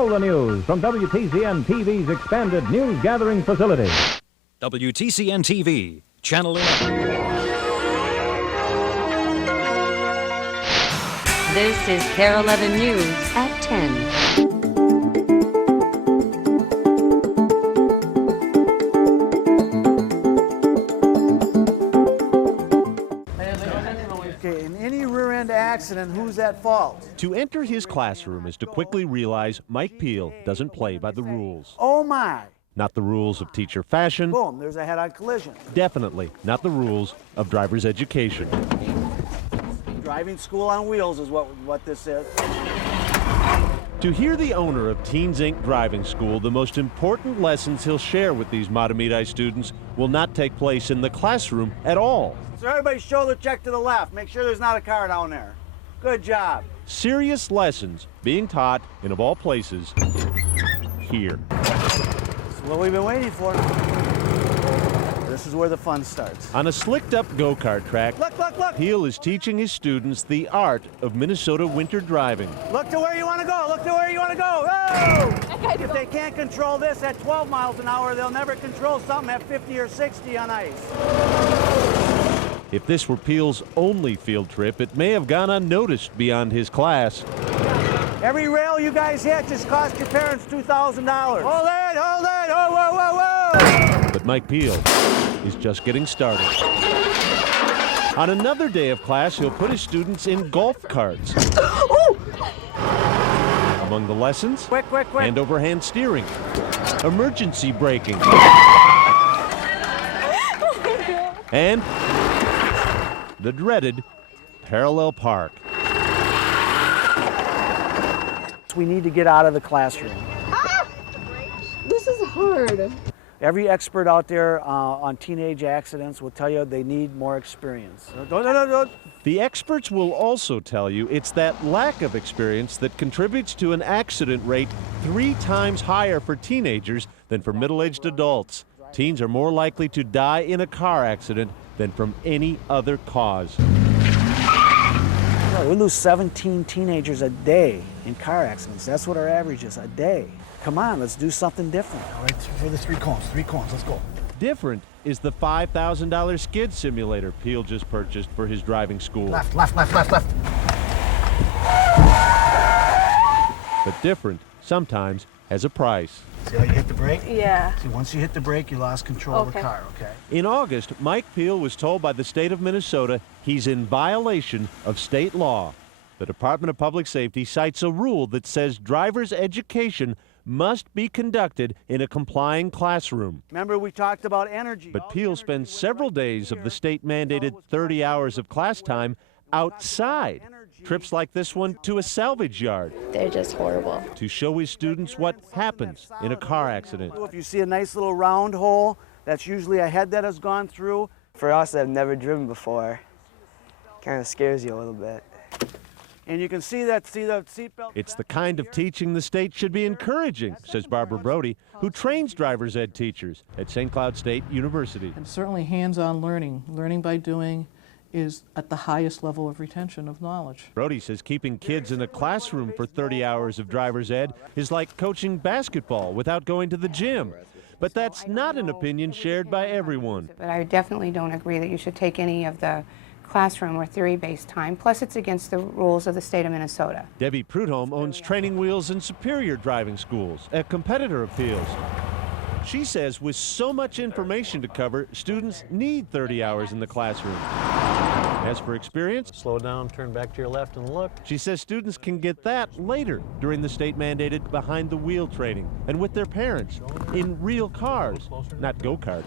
all the news from WTCN TV's expanded news gathering facility. WTCN TV, Channel 11. This is KARE 11 News at 10. Okay, in any rear-end accident, who's at fault? To enter his classroom is to quickly realize Mike Peel doesn't play by the rules. Oh my! Not the rules of teacher fashion. Boom, there's a head-on collision. Definitely not the rules of driver's education. Driving school on wheels is what this is. To hear the owner of Teens Inc. Driving School, the most important lessons he'll share with these Matamidi students will not take place in the classroom at all. So everybody shoulder check to the left. Make sure there's not a car down there. Good job. Serious lessons being taught in, of all places, here. This is what we've been waiting for. This is where the fun starts. On a slicked-up go-kart track, Look! Peel is teaching his students the art of Minnesota winter driving. Look to where you want to go. Look to where you want to go. Oh! If they can't control this at 12 miles an hour, they'll never control something at 50 or 60 on ice. If this were Peel's only field trip, it may have gone unnoticed beyond his class. Every rail you guys hit just cost your parents $2,000. Hold it! Oh, whoa! But Mike Peel is just getting started. On another day of class, he'll put his students in golf carts. Among the lessons, Quick! hand-over-hand steering, emergency braking, and the dreaded parallel park. We need to get out of the classroom. This is hard. Every expert out there on teenage accidents will tell you they need more experience. Don't. The experts will also tell you it's that lack of experience that contributes to an accident rate 3 times higher for teenagers than for middle-aged adults. Teens are more likely to die in a car accident than from any other cause. We lose 17 teenagers a day in car accidents. That's what our average is, a day. Come on, let's do something different. All right, for the 3 cones, let's go. Different is the $5,000 skid simulator Peel just purchased for his driving school. Left. But different sometimes has a price. See how you hit the brake? Yeah. See, once you hit the brake, you lost control of the car, okay? In August, Mike Peel was told by the state of Minnesota he's in violation of state law. The Department of Public Safety cites a rule that says driver's education must be conducted in a complying classroom. Remember, we talked about energy. But Peel spends several days of the state-mandated 30 hours of class time outside. Trips like this one to a salvage yard. They're just horrible. To show his students what happens in a car accident. If you see a nice little round hole, that's usually a head that has gone through. For us that have never driven before, kind of scares you a little bit. And you can see the seatbelt. It's the kind of teaching the state should be encouraging, says Barbara Brody, who trains driver's ed teachers at St. Cloud State University. And certainly hands-on learning by doing, is at the highest level of retention of knowledge. Brody says keeping kids in a classroom for 30 hours of driver's ed is like coaching basketball without going to the gym. But that's not an opinion shared by everyone. But I definitely don't agree that you should take any of the classroom or theory-based time. Plus, it's against the rules of the state of Minnesota. Debbie Prudhomme owns Training Wheels and Superior Driving Schools, a competitor of Peel's. She says with so much information to cover, students need 30 hours in the classroom. As for experience, slow down, turn back to your left and look. She says students can get that later during the state-mandated behind-the-wheel training and with their parents in real cars, not go-karts.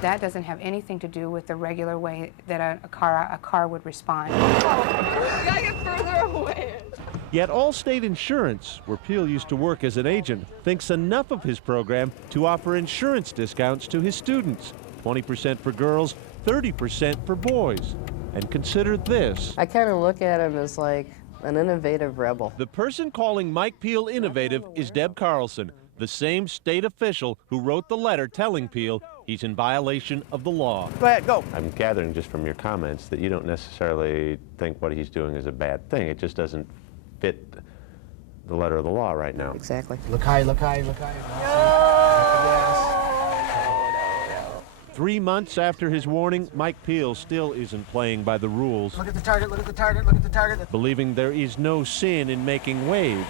That doesn't have anything to do with the regular way that a car would respond. Gotta get further away. Yet Allstate Insurance, where Peel used to work as an agent, thinks enough of his program to offer insurance discounts to his students. 20% for girls, 30% for boys. And consider this. I kind of look at him as like an innovative rebel. The person calling Mike Peel innovative is Deb Carlson, the same state official who wrote the letter telling Peel he's in violation of the law. Go ahead, go. I'm gathering just from your comments that you don't necessarily think what he's doing is a bad thing. It just doesn't fit the letter of the law right now. Exactly. Look high, look high, look high. No. 3 months after his warning, Mike Peel still isn't playing by the rules, Look at the target, look at the target, look at the target. believing there is no sin in making waves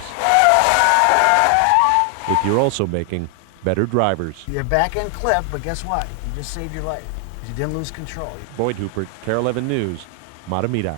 if you're also making better drivers. Your back end clipped, but guess what? You just saved your life. You didn't lose control. Boyd Hooper, KARE 11 News, Mahtomedi.